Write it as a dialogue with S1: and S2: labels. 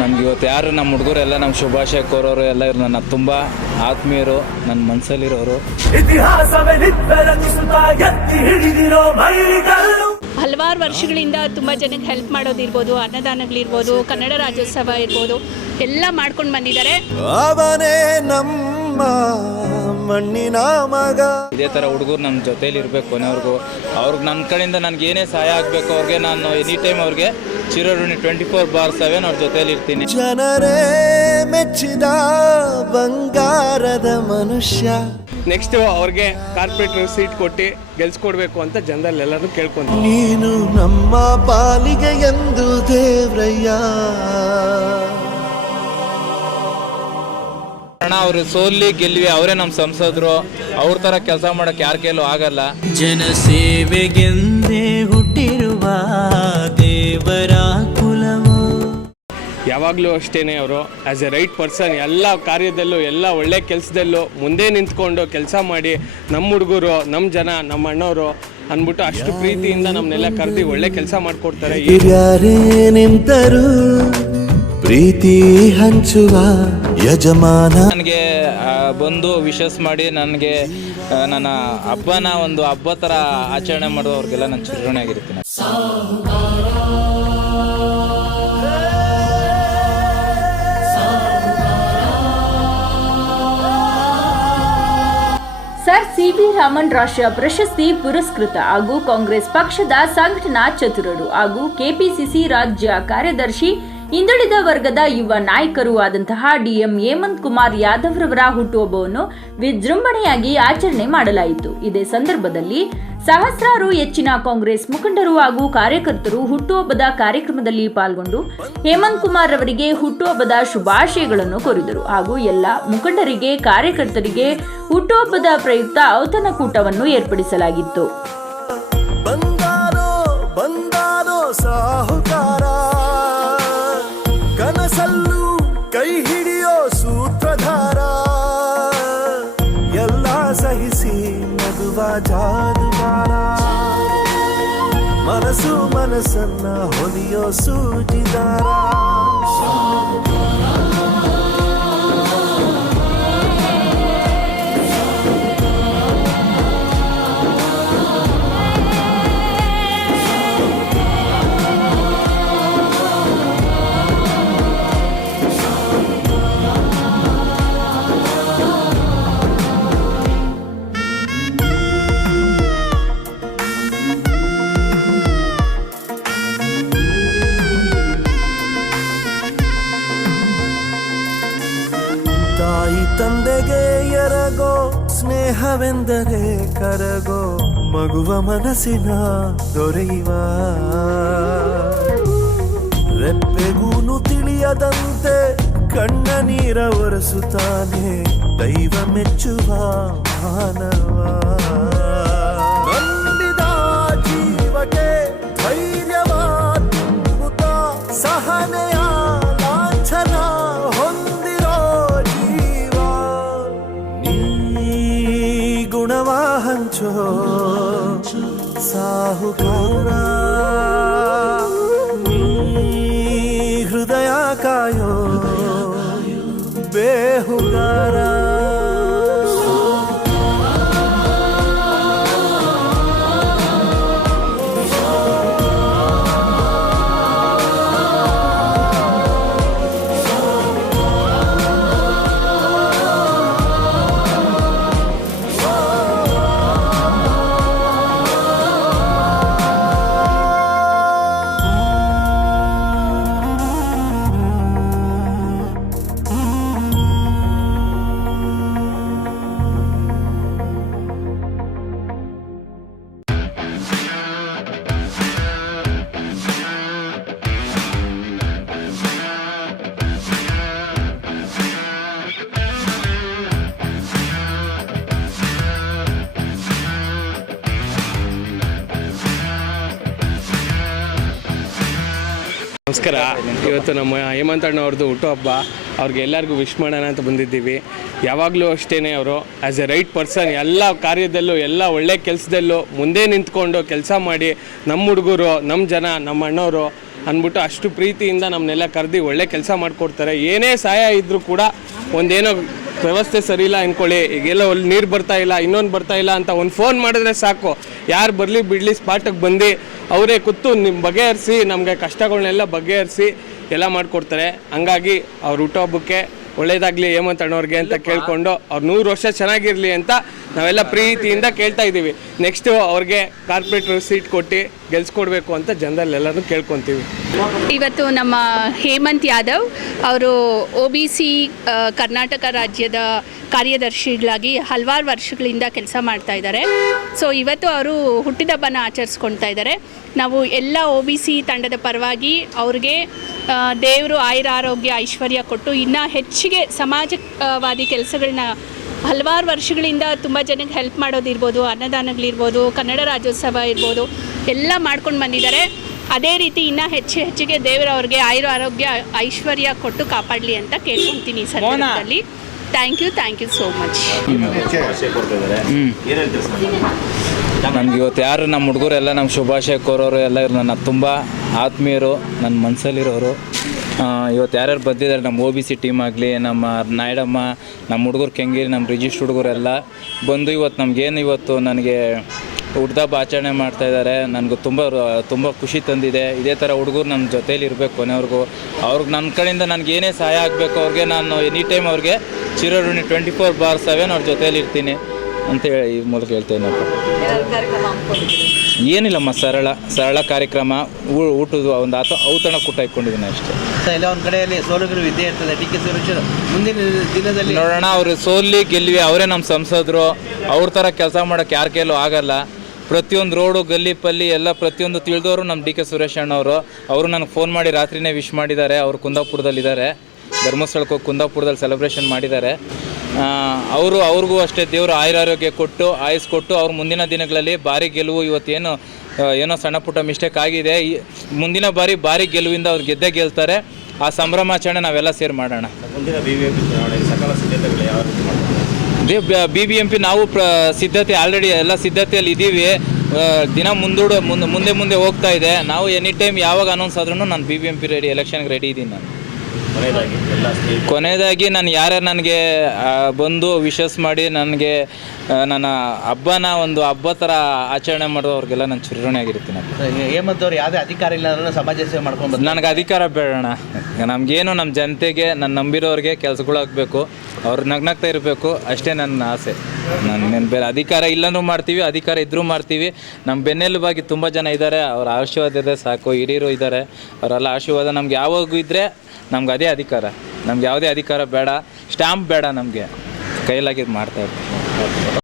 S1: ನಮ್ಗೆ ಇವತ್ತು ಯಾರು ನಮ್ಮ ಹುಡುಗರೆಲ್ಲ ನಮ್ಮ ಶುಭಾಶಯ ಕೋರೋರು ಎಲ್ಲ ಇವ್ರು ನನ್ನ ತುಂಬ ಆತ್ಮೀಯರು ನನ್ನ ಮನಸ್ಸಲ್ಲಿರೋರು
S2: ಹಲವಾರು ವರ್ಷಗಳಿಂದ ತುಂಬ ಜನಕ್ಕೆ ಹೆಲ್ಪ್ ಮಾಡೋದಿರ್ಬೋದು ಅನ್ನದಾನಗಳಿರ್ಬೋದು ಕನ್ನಡ ರಾಜ್ಯೋತ್ಸವ ಇರ್ಬೋದು ಎಲ್ಲ ಮಾಡ್ಕೊಂಡು ಬಂದಿದ್ದಾರೆ.
S3: ಅವನೇ ನಮ್ಮ ಮಣ್ಣಿನ ಮಗ.
S1: ಇದೇ ಥರ ಹುಡುಗರು ನಮ್ಮ ಜೊತೇಲಿ ಇರಬೇಕು ಕೊನೆವರೆಗೂ. ಅವ್ರಿಗೆ ನನ್ನ ಕಡೆಯಿಂದ ನನಗೆ ಏನೇ ಸಹಾಯ ಆಗಬೇಕು ಅವ್ರಿಗೆ ನಾನು ಎನಿ ಟೈಮ್ ಅವ್ರಿಗೆ ಚಿರಋಣಿ ಟ್ವೆಂಟಿ ಫೋರ್ ಬಾರ್ ಸೆವೆನ್ ಅವ್ರ ಜೊತೇಲಿ ಇರ್ತೀನಿ.
S3: ಜನರೇ ಮೆಚ್ಚಿದ ಬಂಗಾರದ ಮನುಷ್ಯ.
S4: ನೆಕ್ಸ್ಟ್ ಅವ್ರಿಗೆ ಕಾರ್ಪೊರೇಟರ್ ಸೀಟ್ ಕೊಟ್ಟು ಗೆಲ್ಸ್ಕೊಡ್ಬೇಕು ಅಂತ ಜನರಲ್ಲಿ ಎಲ್ಲರೂ ಕೇಳ್ಕೊಂತ
S3: ನೀನು ನಮ್ಮ ಪಾಲಿಗೆ ಎಂದು ದೇವ್ರಯ್ಯ.
S1: ಕಾರಣ ಅವರು ಸೋಲ್ಲಿ ಗೆಲ್ವಿ ಅವರೇ ನಮ್ಮ ಸಂಸದರು. ಅವ್ರ ತರ ಕೆಲಸ ಮಾಡಕ್ ಯಾರ ಕೈಲೂ ಆಗಲ್ಲ.
S5: ಜನಸೇವೆಗೆಂದೇ ಹುಟ್ಟಿರುವ ದೇವರ ಕುಲವು.
S4: ಯಾವಾಗಲೂ ಅಷ್ಟೇನೆ ಅವರು. ಆ್ಯಸ್ ಎ ರೈಟ್ ಪರ್ಸನ್ ಎಲ್ಲ ಕಾರ್ಯದಲ್ಲೂ ಎಲ್ಲ ಒಳ್ಳೆ ಕೆಲಸದಲ್ಲೂ ಮುಂದೆ ನಿಂತ್ಕೊಂಡು ಕೆಲಸ ಮಾಡಿ ನಮ್ಮ ಹುಡುಗರು ನಮ್ಮ ಜನ ನಮ್ಮ ಅಣ್ಣವರು ಅಂದ್ಬಿಟ್ಟು ಅಷ್ಟು ಪ್ರೀತಿಯಿಂದ ನಮ್ಮನ್ನೆಲ್ಲ ಕರೆದು ಒಳ್ಳೆ ಕೆಲಸ ಮಾಡಿಕೊಡ್ತಾರೆ. ಈ
S3: ಯಾರೇ ನಿಂತರು ಪ್ರೀತಿ ಹಂಚುವ ಯಜಮಾನ.
S1: ನನಗೆ ಬಂದು ವಿಶಸ್ ಮಾಡಿ ನನಗೆ ನನ್ನ ಹಬ್ಬನ ಒಂದು ಹಬ್ಬ ಥರ ಆಚರಣೆ ಮಾಡುವವ್ರಿಗೆಲ್ಲ ನಾನು ಚಿರಋಣಿ ಆಗಿರ್ತೀನಿ.
S6: ಸರ್ ಸಿ ಬಿ ರಾಮನ್ ರಾಷ್ಟ್ರೀಯ ಪ್ರಶಸ್ತಿ ಪುರಸ್ಕೃತ ಹಾಗೂ ಕಾಂಗ್ರೆಸ್ ಪಕ್ಷದ ಸಂಘಟನಾ ಚತುರರು ಹಾಗೂ ಕೆಪಿಸಿಸಿ ರಾಜ್ಯ ಕಾರ್ಯದರ್ಶಿ ಹಿಂದುಳಿದ ವರ್ಗದ ಯುವ ನಾಯಕರು ಆದಂತಹ ಡಿಎಂ ಹೇಮಂತ್ ಕುಮಾರ್ ಯಾದವ್ ರವರ ಹುಟ್ಟುಹಬ್ಬವನ್ನು ವಿಜೃಂಭಣೆಯಾಗಿ ಆಚರಣೆ ಮಾಡಲಾಯಿತು. ಇದೇ ಸಂದರ್ಭದಲ್ಲಿ ಸಹಸ್ರಾರು ಹೆಚ್ಚಿನ ಕಾಂಗ್ರೆಸ್ ಮುಖಂಡರು ಹಾಗೂ ಕಾರ್ಯಕರ್ತರು ಹುಟ್ಟುಹಬ್ಬದ ಕಾರ್ಯಕ್ರಮದಲ್ಲಿ ಪಾಲ್ಗೊಂಡು ಹೇಮಂತ್ ಕುಮಾರ್ ಅವರಿಗೆ ಹುಟ್ಟುಹಬ್ಬದ ಶುಭಾಶಯಗಳನ್ನು ಕೋರಿದರು. ಹಾಗೂ ಎಲ್ಲ ಮುಖಂಡರಿಗೆ, ಕಾರ್ಯಕರ್ತರಿಗೆ ಹುಟ್ಟುಹಬ್ಬದ ಪ್ರಯುಕ್ತ ಔತಣಕೂಟವನ್ನು ಏರ್ಪಡಿಸಲಾಗಿತ್ತು.
S3: ಮನಸ್ಸು ಮನಸ್ಸನ್ನ ಹೊಲಿಯೋ ಸೂಜಿದಾರ ತಾಯಿ ತಂದೆಗೆ ಎರಗೋ, ಸ್ನೇಹವೆಂದರೆ ಕರಗೋ, ಮಗುವ ಮನಸ್ಸಿನ ದೊರೆಯುವ. ರೆಪ್ಪೆಗೂನು ತಿಳಿಯದಂತೆ ಕಣ್ಣ ನೀರ ಒರೆಸುತ್ತಾನೆ, ದೈವ ಮೆಚ್ಚುವ ಮಾನವ. છો సాహుకారా నీ హృదయాకాయో బేహుగారా.
S4: ನಮಸ್ಕಾರ ಇವತ್ತು ನಮ್ಮ ಹೇಮಂತ್ ಅವ್ರದ್ದು ಹುಟ್ಟುಹಬ್ಬ ಅವ್ರಿಗೆ ಎಲ್ಲರಿಗೂ ವಿಶ್ ಮಾಡೋಣ ಅಂತ ಬಂದಿದ್ದೀವಿ. ಯಾವಾಗಲೂ ಅಷ್ಟೇ ಅವರು. ಆ್ಯಸ್ ಎ ರೈಟ್ ಪರ್ಸನ್ ಎಲ್ಲ ಕಾರ್ಯದಲ್ಲೂ, ಎಲ್ಲ ಒಳ್ಳೆ ಕೆಲಸದಲ್ಲೂ ಮುಂದೆ ನಿಂತ್ಕೊಂಡು ಕೆಲಸ ಮಾಡಿ ನಮ್ಮ ಹುಡುಗರು, ನಮ್ಮ ಜನ, ನಮ್ಮ ಅಣ್ಣವರು ಅಂದ್ಬಿಟ್ಟು ಅಷ್ಟು ಪ್ರೀತಿಯಿಂದ ನಮ್ಮನ್ನೆಲ್ಲ ಕರೆದು ಒಳ್ಳೆ ಕೆಲಸ ಮಾಡಿಕೊಡ್ತಾರೆ. ಏನೇ ಸಹಾಯ ಇದ್ದರೂ ಕೂಡ ಒಂದೇನೋ ವ್ಯವಸ್ಥೆ ಸರಿ ಇಲ್ಲ ಅಂದ್ಕೊಳ್ಳಿ ಈಗೆಲ್ಲ ಅಲ್ಲಿ ನೀರು ಬರ್ತಾ ಇಲ್ಲ, ಇನ್ನೊಂದು ಬರ್ತಾ ಇಲ್ಲ ಅಂತ ಒಂದು ಫೋನ್ ಮಾಡಿದ್ರೆ ಸಾಕು. ಯಾರು ಬರಲಿ, ಬಿಡಲಿ ಸ್ಪಾಟಿಗೆ ಬಂದು ಅವರೇ ಕೂತು ನಿಮ್ಮ ಬಗೆಹರಿಸಿ ನಮಗೆ ಕಷ್ಟಗಳನ್ನೆಲ್ಲ ಬಗೆಹರಿಸಿ ಎಲ್ಲ ಮಾಡಿಕೊಡ್ತಾರೆ. ಹಂಗಾಗಿ ಅವ್ರ ಹುಟ್ಟುಹಬ್ಬಕ್ಕೆ ಒಳ್ಳೇದಾಗಲಿ ಹೇಮಂತ್ ಅಣ್ಣವ್ರಿಗೆ ಅಂತ ಕೇಳಿಕೊಂಡು ಅವ್ರು ನೂರು ವರ್ಷ ಚೆನ್ನಾಗಿರಲಿ ಅಂತ ನಾವೆಲ್ಲ ಪ್ರೀತಿಯಿಂದ ಕೇಳ್ತಾ ಇದ್ದೀವಿ. ನೆಕ್ಸ್ಟು ಅವ್ರಿಗೆ ಕಾರ್ಪೊರೇಟ್ರು ಸೀಟ್ ಕೊಟ್ಟು ಗೆಲ್ಸ್ಕೊಡ್ಬೇಕು ಅಂತ ಜನರಲ್ಲೆಲ್ಲರೂ ಕೇಳ್ಕೊತೀವಿ.
S2: ಇವತ್ತು ನಮ್ಮ ಹೇಮಂತ್ ಯಾದವ್ ಅವರು ಒ ಬಿ ಸಿ ಕರ್ನಾಟಕ ರಾಜ್ಯದ ಕಾರ್ಯದರ್ಶಿಗಳಾಗಿ ಹಲವಾರು ವರ್ಷಗಳಿಂದ ಕೆಲಸ ಮಾಡ್ತಾ ಇದ್ದಾರೆ. ಸೊ ಇವತ್ತು ಅವರು ಹುಟ್ಟಿದಬ್ಬನ ಆಚರಿಸ್ಕೊಳ್ತಾ ಇದ್ದಾರೆ. ನಾವು ಎಲ್ಲ ಒ ಬಿ ಸಿ ತಂಡದ ಪರವಾಗಿ ಅವ್ರಿಗೆ ದೇವರು ಆಯುರ ಆರೋಗ್ಯ ಐಶ್ವರ್ಯ ಕೊಟ್ಟು ಇನ್ನೂ ಹೆಚ್ಚಿಗೆ ಸಮಾಜವಾದಿ ಕೆಲಸಗಳನ್ನ ಹಲವಾರು ವರ್ಷಗಳಿಂದ ತುಂಬ ಜನಕ್ಕೆ ಹೆಲ್ಪ್ ಮಾಡೋದಿರ್ಬೋದು ಅನ್ನದಾನಗಳಿರ್ಬೋದು ಕನ್ನಡ ರಾಜ್ಯೋತ್ಸವ ಇರ್ಬೋದು ಎಲ್ಲ ಮಾಡ್ಕೊಂಡು ಬಂದಿದ್ದಾರೆ. ಅದೇ ರೀತಿ ಇನ್ನೂ ಹೆಚ್ಚು ಹೆಚ್ಚಿಗೆ ದೇವರವ್ರಿಗೆ ಅವ್ರಿಗೆ ಆಯುರ ಆರೋಗ್ಯ ಐಶ್ವರ್ಯ ಕೊಟ್ಟು ಕಾಪಾಡಲಿ ಅಂತ ಕೇಳ್ಕೊತೀನಿ ಸಂದರ್ಭದಲ್ಲಿ. Thank you thank you so much
S1: ನಮ್ಗೆ ಇವತ್ತು ಯಾರು ನಮ್ಮ ಹುಡುಗರೆಲ್ಲ ನಮ್ಮ ಶುಭಾಶಯ ಕೋರೋರು ಎಲ್ಲ ನನ್ನ ತುಂಬ ಆತ್ಮೀಯರು ನನ್ನ ಮನಸ್ಸಲ್ಲಿರೋರು ಇವತ್ತು ಯಾರ್ಯಾರು ಬಂದಿದ್ದಾರೆ, ನಮ್ಮ ಓ ಬಿ ಸಿ ಟೀಮ್ ಆಗಲಿ, ನಮ್ಮ ನಾಯ್ಡಮ್ಮ, ನಮ್ಮ ಹುಡುಗರು ಕೆಂಗೇರಿ, ನಮ್ಮ ರಿಜಿಸ್ಟ್ ಹುಡುಗರೆಲ್ಲ ಬಂದು ಇವತ್ತು ನಮಗೇನು ಇವತ್ತು ನನಗೆ ಹುಡ್ದಬ್ಬ ಆಚರಣೆ ಮಾಡ್ತಾಯಿದ್ದಾರೆ ನನಗೂ ತುಂಬ ತುಂಬ ಖುಷಿ ತಂದಿದೆ. ಇದೇ ಥರ ಹುಡುಗರು ನನ್ನ ಜೊತೇಲಿ ಇರಬೇಕು ಕೊನೆಯವ್ರಿಗೂ ಅವ್ರಿಗೆ ನನ್ನ ಕಡೆಯಿಂದ ನನಗೆ ಏನೇ ಸಹಾಯ ಆಗಬೇಕು, ಅವ್ರಿಗೆ ನಾನು ಎನಿ ಟೈಮ್ ಅವ್ರಿಗೆ ಚಿರಋಣಿ ಟ್ವೆಂಟಿ ಫೋರ್ ಬಾರ್ ಸೆವೆನ್ ಅವ್ರ ಜೊತೇಲಿ ಇರ್ತೀನಿ. ಅಂತ ಹೇಳಿ ಈ ಮೂಲಕ ಹೇಳ್ತೇನೆ ಏನಿಲ್ಲಮ್ಮ ಸರಳ ಸರಳ ಕಾರ್ಯಕ್ರಮ. ಊ- ಊಟದ ಒಂದು ಆತ ಔತಣ ಕೂಟ ಇಟ್ಕೊಂಡಿದ್ದೀನಿ ಅಷ್ಟೇ.
S5: ಇಲ್ಲ ಒಂದು ಕಡೆಯಲ್ಲಿ ಸೋಲುಗಳು ವಿದ್ಯೆ ಇರ್ತದೆ. ಡಿ ಕೆ ಸುರೇಶ್ ಮುಂದಿನ ದಿನದಲ್ಲಿ
S1: ನೋಡೋಣ ಅವರು ಸೋಲಿ ಗೆಲ್ವಿ ಅವರೇ ನಮ್ಮ ಸಂಸದರು. ಅವ್ರ ಥರ ಕೆಲಸ ಮಾಡೋಕ್ಕೆ ಯಾರ ಕೈಲೂ ಆಗಲ್ಲ. ಪ್ರತಿಯೊಂದು ರೋಡು ಗಲ್ಲಿ ಪಲ್ಲಿ ಎಲ್ಲ ಪ್ರತಿಯೊಂದು ತಿಳಿದವರು ನಮ್ಮ ಡಿ ಕೆ ಸುರೇಶ್ ಅಣ್ಣವರು. ಅವರು ನನಗೆ ಫೋನ್ ಮಾಡಿ ರಾತ್ರಿನೇ ವಿಶ್ ಮಾಡಿದ್ದಾರೆ. ಅವರು ಕುಂದಾಪುರದಲ್ಲಿದ್ದಾರೆ. ಧರ್ಮಸ್ಥಳಕ್ಕೆ ಹೋಗಿ ಕುಂದಾಪುರದಲ್ಲಿ ಸೆಲೆಬ್ರೇಷನ್ ಮಾಡಿದ್ದಾರೆ. ಅವರು ಅವ್ರಿಗೂ ಅಷ್ಟೇ ದೇವರು ಆಯುರಾರೋಗ್ಯ ಕೊಟ್ಟು ಆಯುಸ್ ಕೊಟ್ಟು ಅವ್ರ ಮುಂದಿನ ದಿನಗಳಲ್ಲಿ ಭಾರಿ ಗೆಲುವು ಇವತ್ತೇನು ಏನೋ ಸಣ್ಣ ಪುಟ್ಟ ಮಿಸ್ಟೇಕ್ ಆಗಿದೆ. ಈ ಮುಂದಿನ ಬಾರಿ ಭಾರಿ ಗೆಲುವಿಂದ ಅವ್ರು ಗೆದ್ದೇ ಗೆಲ್ತಾರೆ. ಆ ಸಂಭ್ರಮಾಚರಣೆ ನಾವೆಲ್ಲ ಸೇರಿ ಮಾಡೋಣ. ಅದೇ ಬಿ ಬಿ ಎಂ ಪಿ ನಾವು ಪ್ರ ಸಿದ್ಧತೆ ಆಲ್ರೆಡಿ ಎಲ್ಲ ಸಿದ್ಧತೆಯಲ್ಲಿ ಇದ್ದೀವಿ. ದಿನ ಮುಂದೂಡು ಮುಂದೆ ಮುಂದೆ ಮುಂದೆ ಹೋಗ್ತಾ ಇದೆ. ನಾವು ಎನಿ ಟೈಮ್ ಯಾವಾಗ ಅನೌನ್ಸ್ ಆದ್ರೂ ನಾನು B B M P ready ಎಲೆಕ್ಷನ್ಗೆ ರೆಡಿ ಇದ್ದೀನಿ ನಾನು. ಕೊನೆಯದಾಗಿ ನಾನು ಯಾರ್ಯಾರು ನನಗೆ ಬಂದು ವಿಶಸ್ ಮಾಡಿ ನನಗೆ ನನ್ನ ಹಬ್ಬನ ಒಂದು ಹಬ್ಬ ಥರ ಆಚರಣೆ ಮಾಡೋರಿಗೆಲ್ಲ ನಾನು ಚಿರಋಣಿಯಾಗಿರ್ತೀನಿ
S5: ಆಗಿರ್ತೀನಿ ಅವ್ರು ಯಾವುದೇ ಅಧಿಕಾರ ಇಲ್ಲ ಅಂದ್ರೆ ಸಮಾಜ ಸೇವೆ ಮಾಡ್ಕೊಂಡು
S1: ನನಗೆ ಅಧಿಕಾರ ಬೇಡಣ ನಮಗೇನು ನಮ್ಮ ಜನತೆಗೆ ನಾನು ನಂಬಿರೋರಿಗೆ ಕೆಲಸಗಳಾಗಬೇಕು ಅವ್ರು ನಗ್ನಾಗ್ತಾ ಇರಬೇಕು ಅಷ್ಟೇ ನನ್ನ ಆಸೆ. ನನ್ನ ಬೇರೆ ಅಧಿಕಾರ ಇಲ್ಲಂದ್ರೂ ಮಾಡ್ತೀವಿ ಅಧಿಕಾರ ಇದ್ದರೂ ಮಾಡ್ತೀವಿ. ನಮ್ಮ ಬೆನ್ನೆಲುಬಾಗಿ ತುಂಬ ಜನ ಇದ್ದಾರೆ ಅವ್ರ ಆಶೀರ್ವಾದ ಇದೆ ಸಾಕು ಹಿರಿಯರು ಇದ್ದಾರೆ. ಅವರೆಲ್ಲ ಆಶೀರ್ವಾದ ನಮ್ಗೆ ಯಾವಾಗೂ ಇದ್ದರೆ ನಮ್ಗೆ ಅದೇ ಅಧಿಕಾರ. ನಮ್ಗೆ ಯಾವುದೇ ಅಧಿಕಾರ ಬೇಡ. ಸ್ಟ್ಯಾಂಪ್ ಬೇಡ ನಮಗೆ. ಕೈಲಾಗಿದ್ದು ಮಾಡ್ತಾ ಇರ್ತೀವಿ.